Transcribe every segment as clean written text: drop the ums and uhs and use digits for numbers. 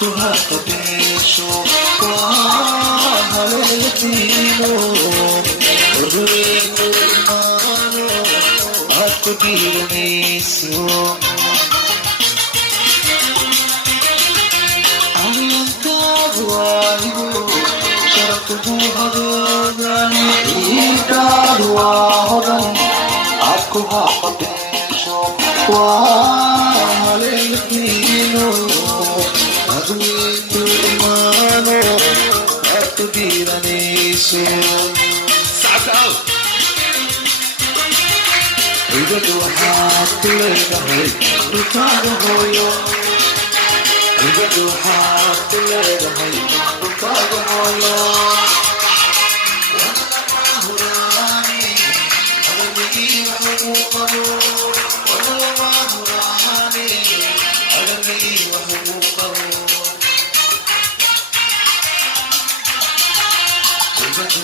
Hasta pecho, destino, hermano, a tu inicio. Alientado algo, para tu mujer, irritado ahora, aku hasta pecho, destino. Tu hermano, a tu tiranizo. Sakal. Iba tu hat legahay, tu kado hoyo. Iba tu hat legahay, tu kado hoyo. Wala mahurani, alam iiwa humukano. Wala mahurani, alam iiwa humukano. Iba tu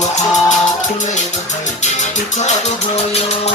hat legahay, tu kado hoyo.